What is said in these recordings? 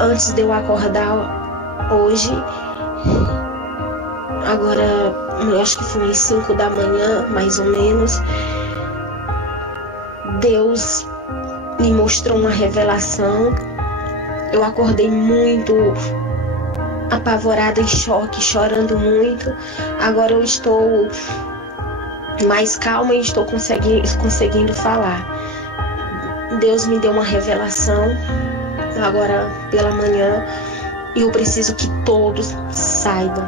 antes de eu acordar hoje, agora eu acho que foi às 5 da manhã, mais ou menos, Deus me mostrou uma revelação. Eu acordei muito apavorada, em choque, chorando muito. Agora eu estou mais calma e estou conseguindo falar. Deus me deu uma revelação agora pela manhã e eu preciso que todos saibam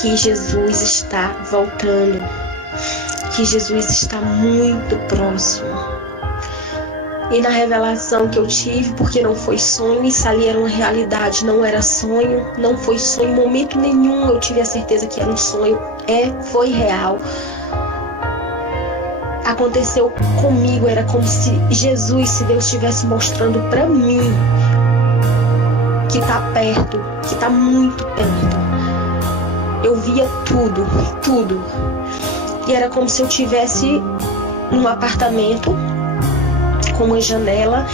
que Jesus está voltando, que Jesus está muito próximo. E na revelação que eu tive, porque não foi sonho, isso ali era uma realidade, não era sonho, não foi sonho, em momento nenhum eu tive a certeza que era um sonho, foi real. Aconteceu comigo, era como se Jesus, se Deus estivesse mostrando para mim que está perto, que está muito perto. Eu via tudo. E era como se eu estivesse num apartamento com uma janela.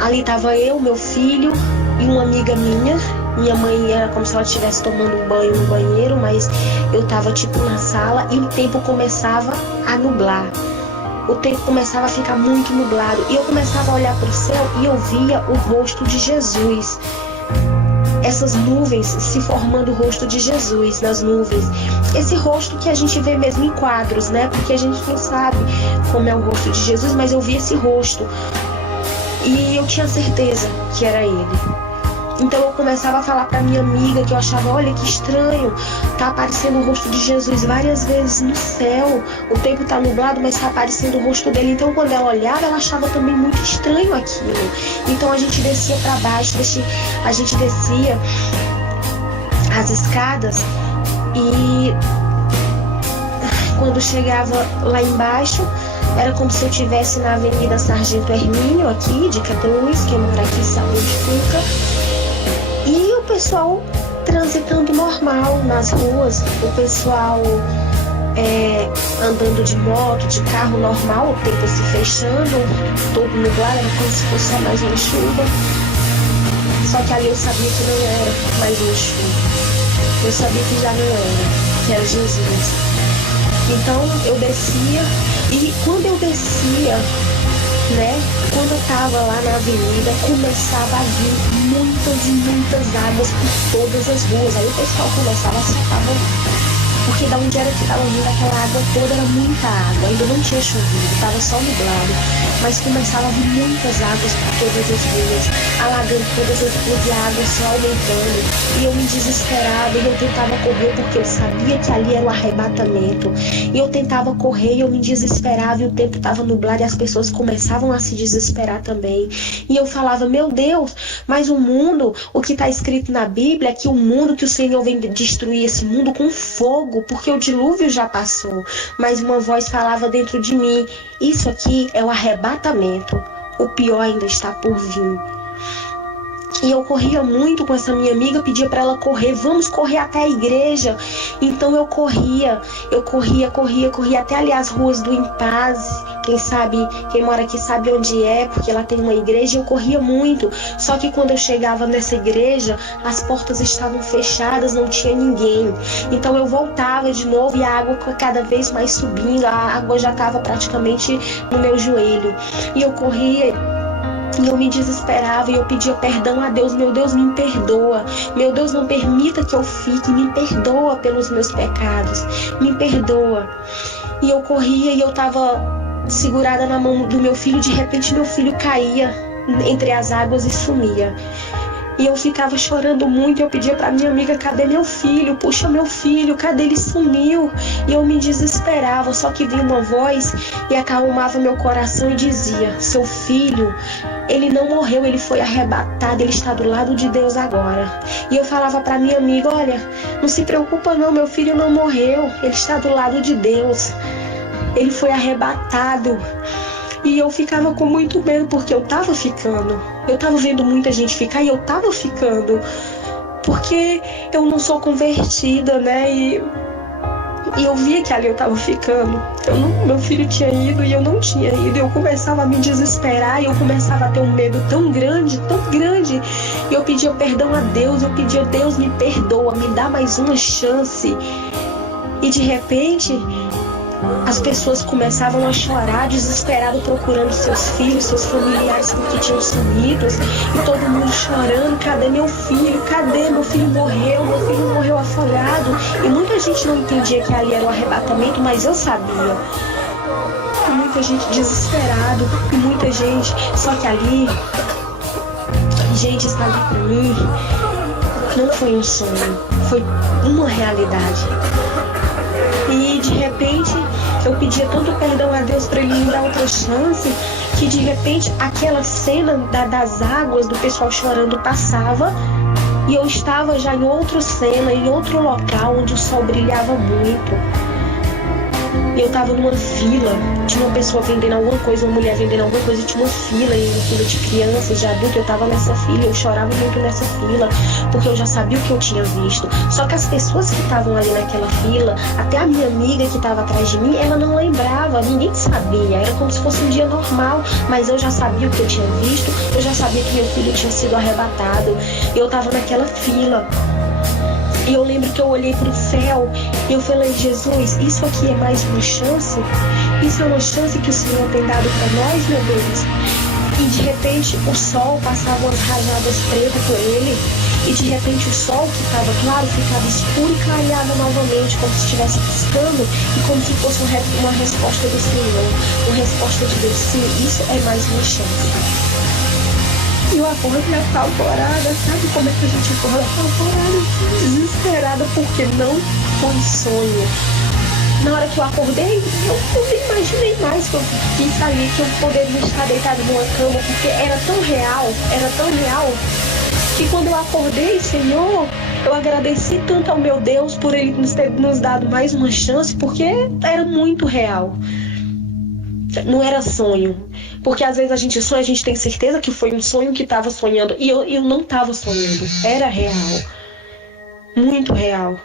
Ali estava eu, meu filho e uma amiga minha. Minha mãe era como se ela estivesse tomando um banho no banheiro, mas eu estava tipo na sala e o tempo começava a nublar. O tempo começava a ficar muito nublado e eu começava a olhar para o céu e eu via o rosto de Jesus. Essas nuvens se formando o rosto de Jesus nas nuvens. Esse rosto que a gente vê mesmo em quadros, né? Porque a gente não sabe como é o rosto de Jesus, mas eu vi esse rosto. E eu tinha certeza que era ele. Então eu começava a falar para minha amiga que eu achava, olha que estranho, tá aparecendo o rosto de Jesus várias vezes no céu, o tempo tá nublado, mas tá aparecendo o rosto dele. Então quando ela olhava, ela achava também muito estranho aquilo. Então a gente descia para baixo, a gente descia as escadas e quando chegava lá embaixo, era como se eu estivesse na Avenida Sargento Hermínio, aqui de Crateús, que mora aqui em Salão de Fuca. E o pessoal transitando normal nas ruas, o pessoal andando de moto, de carro normal, o tempo se fechando, todo nublado, era como se fosse só mais uma chuva. Só que ali eu sabia que não era mais uma chuva. Eu sabia que já não era, que era Jesus. Então eu descia e quando eu descia, né, quando eu tava lá na avenida, começava a vir muitas e muitas águas por todas as ruas. Aí o pessoal começava a se apavorar, porque da onde era que estava vindo aquela água toda era muita água, ainda não tinha chovido, estava só nublado, mas começava a vir muitas águas por todas as ruas, alagando todas as ruas e a água só aumentando. E eu me desesperava e eu tentava correr porque eu sabia que ali era o arrebatamento. E eu tentava correr e eu me desesperava e o tempo estava nublado e as pessoas começavam a se desesperar também. E eu falava, meu Deus, mas o mundo, o que está escrito na Bíblia é que o mundo, que o Senhor vem destruir esse mundo com fogo, porque o dilúvio já passou. Mas uma voz falava dentro de mim, isso aqui é o arrebatamento, o pior ainda está por vir. E eu corria muito com essa minha amiga, pedia para ela correr, vamos correr até a igreja. Então eu corria até ali as ruas do Impaz. Quem mora aqui sabe onde é, porque lá tem uma igreja. Eu corria muito, só que quando eu chegava nessa igreja, as portas estavam fechadas, não tinha ninguém. Então eu voltava de novo e a água cada vez mais subindo, a água já estava praticamente no meu joelho. E eu corria e eu me desesperava e eu pedia perdão a Deus. Meu Deus, me perdoa. Meu Deus, não permita que eu fique. Me perdoa pelos meus pecados. Me perdoa. E eu corria e eu estava segurada na mão do meu filho. De repente, meu filho caía entre as águas e sumia. E eu ficava chorando muito, eu pedia pra minha amiga, cadê meu filho? Puxa meu filho, cadê? Ele sumiu. E eu me desesperava, só que vinha uma voz e acalmava meu coração e dizia, seu filho, ele não morreu, ele foi arrebatado, ele está do lado de Deus agora. E eu falava pra minha amiga, olha, não se preocupa não, meu filho não morreu, ele está do lado de Deus. Ele foi arrebatado. E eu ficava com muito medo, porque eu tava ficando. Eu tava vendo muita gente ficar e eu tava ficando. Porque eu não sou convertida, né? E eu via que ali eu tava ficando. meu filho tinha ido e eu não tinha ido. Eu começava a me desesperar e eu começava a ter um medo tão grande, tão grande. E eu pedia perdão a Deus, eu pedia: Deus, me perdoa, me dá mais uma chance. E de repente, as pessoas começavam a chorar, desesperado, procurando seus filhos, seus familiares, porque tinham sumido. E todo mundo chorando: cadê meu filho? Cadê? Meu filho morreu afogado. E muita gente não entendia que ali era o arrebatamento, mas eu sabia. E muita gente desesperado, e muita gente. Só que ali, gente, está ali para mim, não foi um sonho, foi uma realidade. E de repente eu pedia tanto perdão a Deus para Ele me dar outra chance, que de repente aquela cena das águas, do pessoal chorando, passava e eu estava já em outra cena, em outro local onde o sol brilhava muito. Eu estava numa fila, tinha uma pessoa vendendo alguma coisa, uma mulher vendendo alguma coisa, tinha uma fila, e uma fila de crianças, de adultos. Eu estava nessa fila, eu chorava muito nessa fila, porque eu já sabia o que eu tinha visto. Só que as pessoas que estavam ali naquela fila, até a minha amiga que estava atrás de mim, ela não lembrava, ninguém sabia, era como se fosse um dia normal, mas eu já sabia o que eu tinha visto, eu já sabia que meu filho tinha sido arrebatado. Eu estava naquela fila. E eu lembro que eu olhei para o céu e eu falei: Jesus, isso aqui é mais uma chance? Isso é uma chance que o Senhor tem dado para nós, meu Deus? E de repente o sol passava umas rajadas pretas por ele, e de repente o sol que estava claro ficava escuro e clareava novamente, como se estivesse piscando, e como se fosse uma resposta do Senhor, uma resposta de Deus: sim, isso é mais uma chance. E eu acordei apavorada, sabe como é que a gente acorda apavorada, desesperada, porque não foi sonho. Na hora que eu acordei, eu nem imaginei mais que eu quis ali, que eu poderia estar deitada numa cama, porque era tão real, que quando eu acordei, Senhor, eu agradeci tanto ao meu Deus por Ele nos dado mais uma chance, porque era muito real. Não era sonho. Porque às vezes a gente sonha, a gente tem certeza que foi um sonho que estava sonhando. E eu não estava sonhando. Era real. Muito real.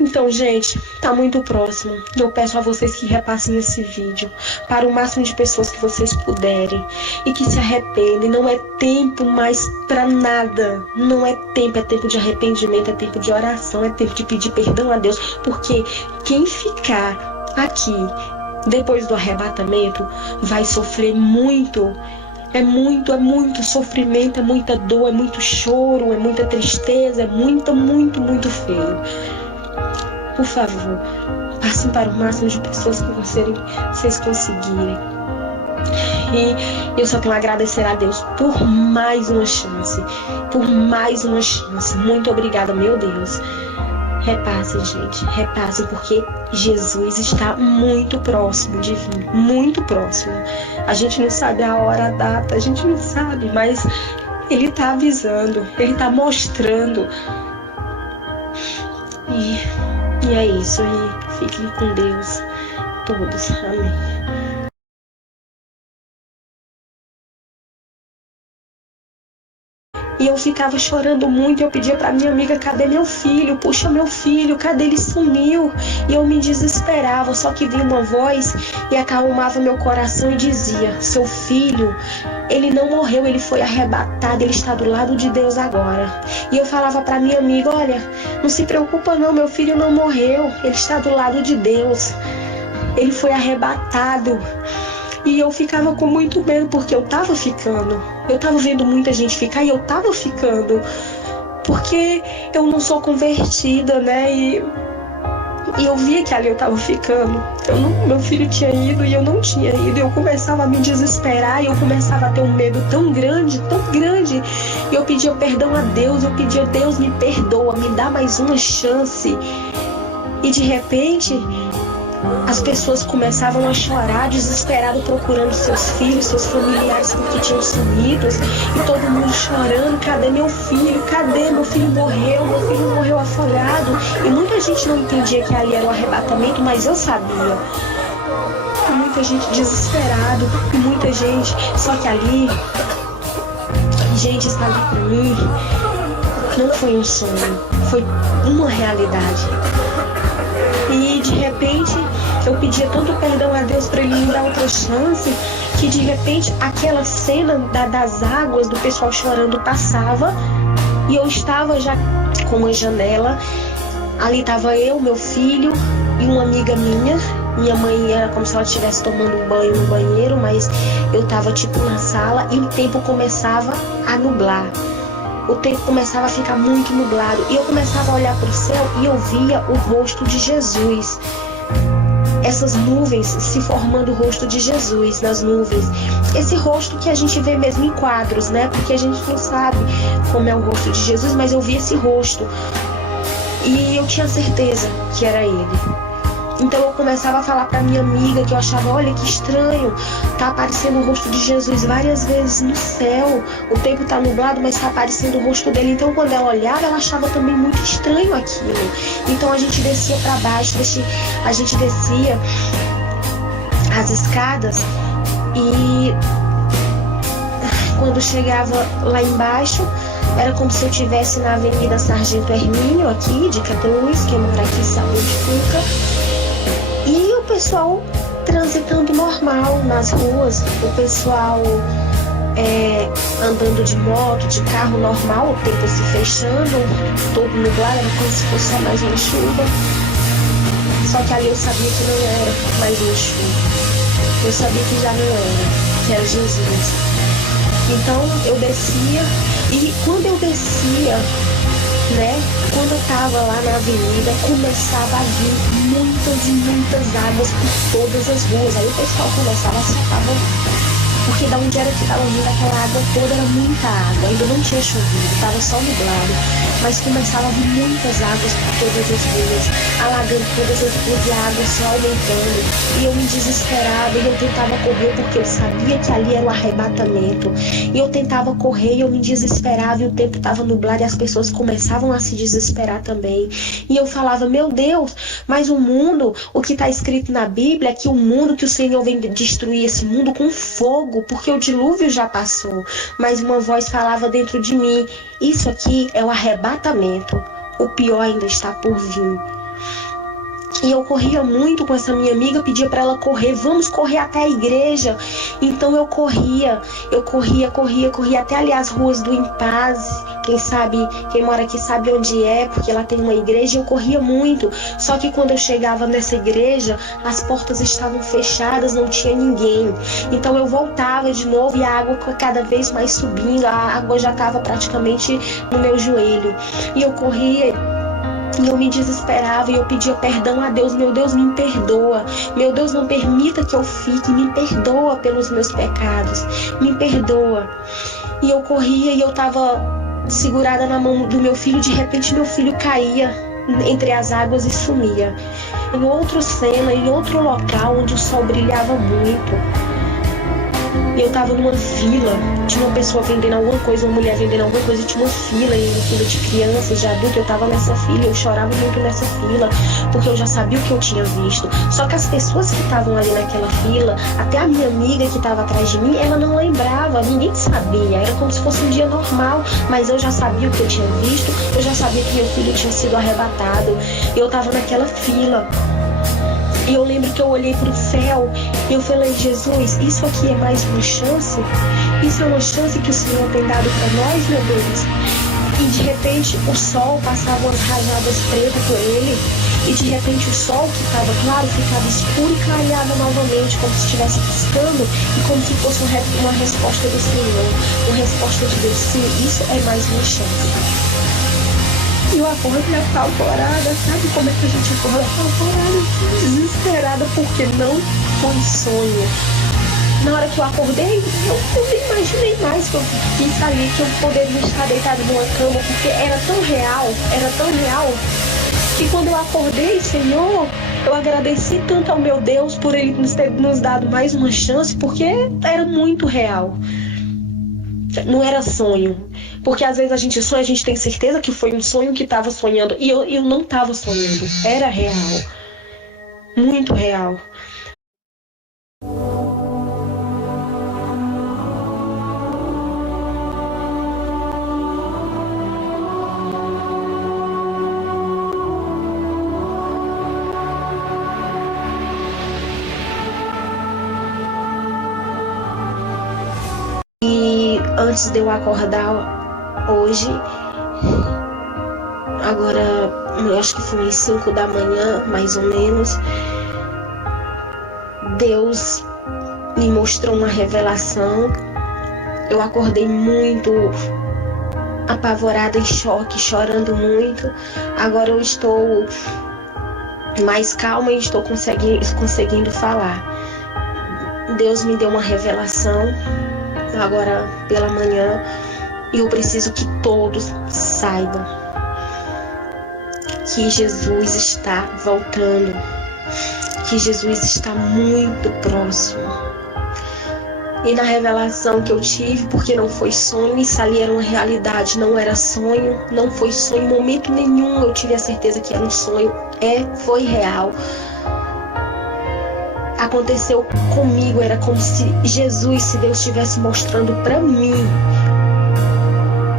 Então, gente, tá muito próximo. Eu peço a vocês que repassem esse vídeo para o máximo de pessoas que vocês puderem. E que se arrependem. Não é tempo mais para nada. Não é tempo de arrependimento, é tempo de oração, é tempo de pedir perdão a Deus. Porque quem ficar aqui depois do arrebatamento vai sofrer muito. É muito sofrimento, é muita dor, é muito choro, é muita tristeza, é muito feio. Por favor, passem para o máximo de pessoas que vocês conseguirem. E eu só tenho a agradecer a Deus por mais uma chance. Muito obrigada, meu Deus. Repassem, gente, repassem, porque Jesus está muito próximo de vir, muito próximo. A gente não sabe a hora, a data, a gente não sabe, mas Ele está avisando, Ele está mostrando. E é isso, e fiquem com Deus todos, amém. E eu ficava chorando muito, eu pedia pra minha amiga: cadê meu filho? Puxa meu filho, cadê? Ele sumiu. E eu me desesperava, só que vinha uma voz e acalmava meu coração e dizia: seu filho, ele não morreu, ele foi arrebatado, ele está do lado de Deus agora. E eu falava pra minha amiga: olha, não se preocupa não, meu filho não morreu, ele está do lado de Deus. Ele foi arrebatado. E eu ficava com muito medo, porque eu tava ficando. Eu tava vendo muita gente ficar e eu tava ficando. Porque eu não sou convertida, né? E eu via que ali eu tava ficando. Meu filho tinha ido e eu não tinha ido. Eu começava a me desesperar e eu começava a ter um medo tão grande. E eu pedia perdão a Deus. Eu pedia: Deus, me perdoa, me dá mais uma chance. E de repente, as pessoas começavam a chorar, desesperado, procurando seus filhos, seus familiares, porque tinham sumido. E todo mundo chorando: cadê meu filho? Cadê? Meu filho morreu afogado. E muita gente não entendia que ali era o arrebatamento, mas eu sabia. E muita gente desesperado, e muita gente. Só que ali, gente, está ali para mim, não foi um sonho, foi uma realidade. E de repente Eu pedia tanto perdão a Deus para Ele me dar outra chance, que de repente aquela cena das águas, do pessoal chorando, passava e eu estava já com uma janela. Ali estava eu, meu filho e uma amiga minha. Minha mãe era como se ela estivesse tomando um banho no banheiro, mas eu estava tipo na sala e o tempo começava a nublar. O tempo começava a ficar muito nublado e eu começava a olhar para o céu e eu via o rosto de Jesus. Essas nuvens se formando o rosto de Jesus nas nuvens. Esse rosto que a gente vê mesmo em quadros, né? Porque a gente não sabe como é o rosto de Jesus, mas eu vi esse rosto. E eu tinha certeza que era ele. Então eu começava a falar para minha amiga que eu achava, olha que estranho, tá aparecendo o rosto de Jesus várias vezes no céu, o tempo tá nublado, mas tá aparecendo o rosto dele. Então quando ela olhava, ela achava também muito estranho aquilo. Então a gente descia para baixo, a gente descia as escadas e quando chegava lá embaixo, era como se eu estivesse na Avenida Sargento Hermínio, aqui de Crateús, quem mora aqui sabe onde fica. E o pessoal transitando normal nas ruas, o pessoal andando de moto, de carro normal, o tempo se fechando, todo nublado, era como se fosse só mais uma chuva. Só que ali eu sabia que não era mais uma chuva. Eu sabia que já não era, que era Jesus. Então eu descia e quando eu descia, né, quando eu tava lá na avenida, começava a vir muitas e muitas águas por todas as ruas. Aí o pessoal começava a se apavorrar, porque da onde era que estava vindo aquela água toda era muita água, ainda não tinha chovido, estava só nublado, mas começava a vir muitas águas por todas as ruas, alagando todas as ruas e a água só aumentando. E eu me desesperava e eu tentava correr porque eu sabia que ali era o arrebatamento. E eu tentava correr e eu me desesperava e o tempo estava nublado e as pessoas começavam a se desesperar também. E eu falava, meu Deus, mas o mundo, o que está escrito na Bíblia é que o mundo, que o Senhor vem destruir esse mundo com fogo, porque o dilúvio já passou. Mas uma voz falava dentro de mim, isso aqui é o arrebatamento, o pior ainda está por vir. E eu corria muito com essa minha amiga, pedia para ela correr, vamos correr até a igreja. Então eu corria até ali as ruas do Impaz. Quem mora aqui sabe onde é, porque lá tem uma igreja. Eu corria muito, só que quando eu chegava nessa igreja, as portas estavam fechadas, não tinha ninguém. Então eu voltava de novo e a água cada vez mais subindo, a água já estava praticamente no meu joelho. E eu corria e eu me desesperava e eu pedia perdão a Deus. Meu Deus, me perdoa. Meu Deus, não permita que eu fique. Me perdoa pelos meus pecados. Me perdoa. E eu corria e eu estava segurada na mão do meu filho. De repente, meu filho caía entre as águas e sumia. Em outra cena, em outro local onde o sol brilhava muito. Eu estava numa fila, tinha uma pessoa vendendo alguma coisa, uma mulher vendendo alguma coisa, tinha uma fila, e uma fila de crianças, de adultos. Eu estava nessa fila, eu chorava muito nessa fila, porque eu já sabia o que eu tinha visto. Só que as pessoas que estavam ali naquela fila, até a minha amiga que estava atrás de mim, ela não lembrava, ninguém sabia, era como se fosse um dia normal, mas eu já sabia o que eu tinha visto, eu já sabia que meu filho tinha sido arrebatado, eu estava naquela fila. E eu lembro que eu olhei para o céu e eu falei, Jesus, isso aqui é mais uma chance? Isso é uma chance que o Senhor tem dado para nós, meu Deus? E de repente o sol passava umas rajadas pretas por ele. E de repente o sol que estava claro ficava escuro e clareava novamente, como se estivesse piscando e como se fosse uma resposta do Senhor. Uma resposta de Deus, sim, isso é mais uma chance. E eu acordei apavorada, sabe como é que a gente acorda apavorada, desesperada, porque não foi sonho. Na hora que eu acordei, eu nem imaginei mais que eu fiz ali, que eu poderia estar deitada numa cama, porque era tão real, que quando eu acordei, Senhor, eu agradeci tanto ao meu Deus por Ele ter nos dado mais uma chance, porque era muito real. Não era sonho. Porque às vezes a gente sonha, a gente tem certeza que foi um sonho que estava sonhando. E eu não estava sonhando. Era real. Muito real. E antes de eu acordar hoje, agora eu acho que foi às 5 da manhã, mais ou menos, Deus me mostrou uma revelação. Eu acordei muito apavorada, em choque, chorando muito. Agora eu estou mais calma e estou conseguindo falar. Deus me deu uma revelação agora pela manhã e eu preciso que todos saibam que Jesus está voltando, que Jesus está muito próximo. E na revelação que eu tive, porque não foi sonho, isso ali era uma realidade, não era sonho, não foi sonho, em momento nenhum eu tive a certeza que era um sonho, foi real. Aconteceu comigo, era como se Jesus, se Deus estivesse mostrando para mim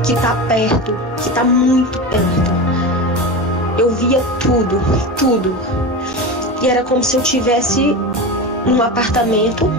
que tá perto, que tá muito perto. Eu via tudo. E era como se eu tivesse num apartamento